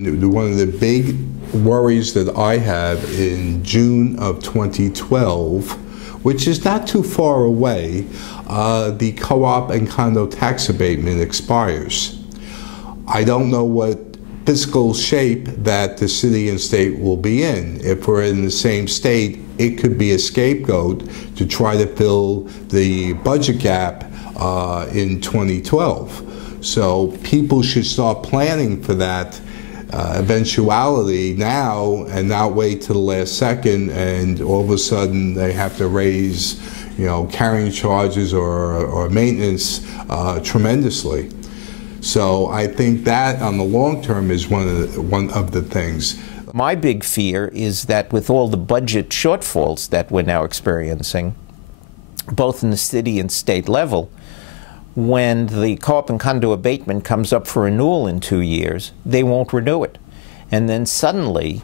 One of the big worries that I have in June of 2012, which is not too far away, the co-op and condo tax abatement expires. I don't know what fiscal shape that the city and state will be in. If we're in the same state, it could be a scapegoat to try to fill the budget gap in 2012. So people should start planning for that eventuality now and not wait till the last second and all of a sudden they have to raise, carrying charges or maintenance tremendously. So I think that on the long term is one of the things. My big fear is that with all the budget shortfalls that we're now experiencing, both in the city and state level, when the co-op and condo abatement comes up for renewal in 2 years, they won't renew it. And then suddenly,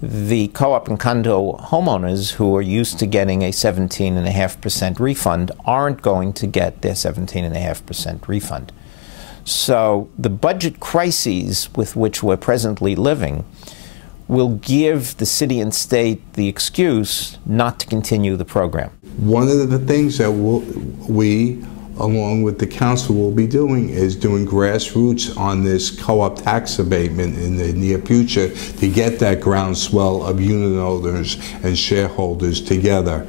the co-op and condo homeowners who are used to getting a 17.5% refund aren't going to get their 17.5% refund. So the budget crises with which we're presently living will give the city and state the excuse not to continue the program. One of the things that we along with the council will be doing is doing grassroots on this co-op tax abatement in the near future to get that groundswell of unit owners and shareholders together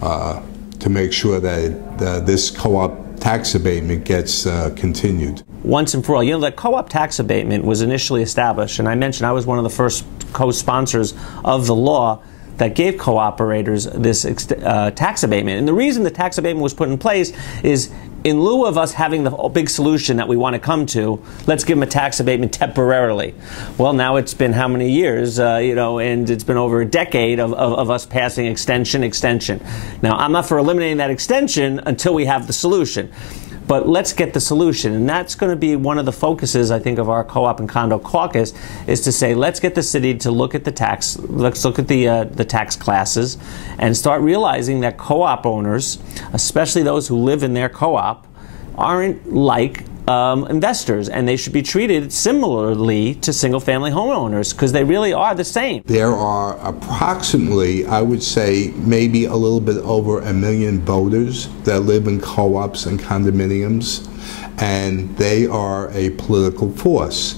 to make sure that this co-op tax abatement gets continued. Once and for all, that co-op tax abatement was initially established, and I mentioned I was one of the first co-sponsors of the law that gave co-operators this tax abatement. And the reason the tax abatement was put in place is in lieu of us having the big solution that we want to come to, let's give them a tax abatement temporarily. Well, now it's been how many years, and it's been over a decade of us passing extension. Now, I'm not for eliminating that extension until we have the solution. But let's get the solution, and that's going to be one of the focuses, I think, of our co-op and condo caucus, is to say, let's get the city to look at the tax, let's look at the tax classes, and start realizing that co-op owners, especially those who live in their co-op, aren't like investors, and they should be treated similarly to single-family homeowners because they really are the same. There are approximately, I would say, maybe a little bit over 1 million voters that live in co-ops and condominiums, and they are a political force.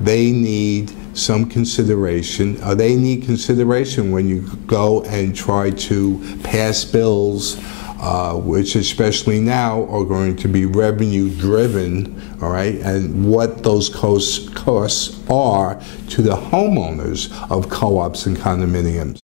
They need some consideration. They need consideration when you go and try to pass bills which especially now are going to be revenue driven, all right, and what those costs are to the homeowners of co-ops and condominiums.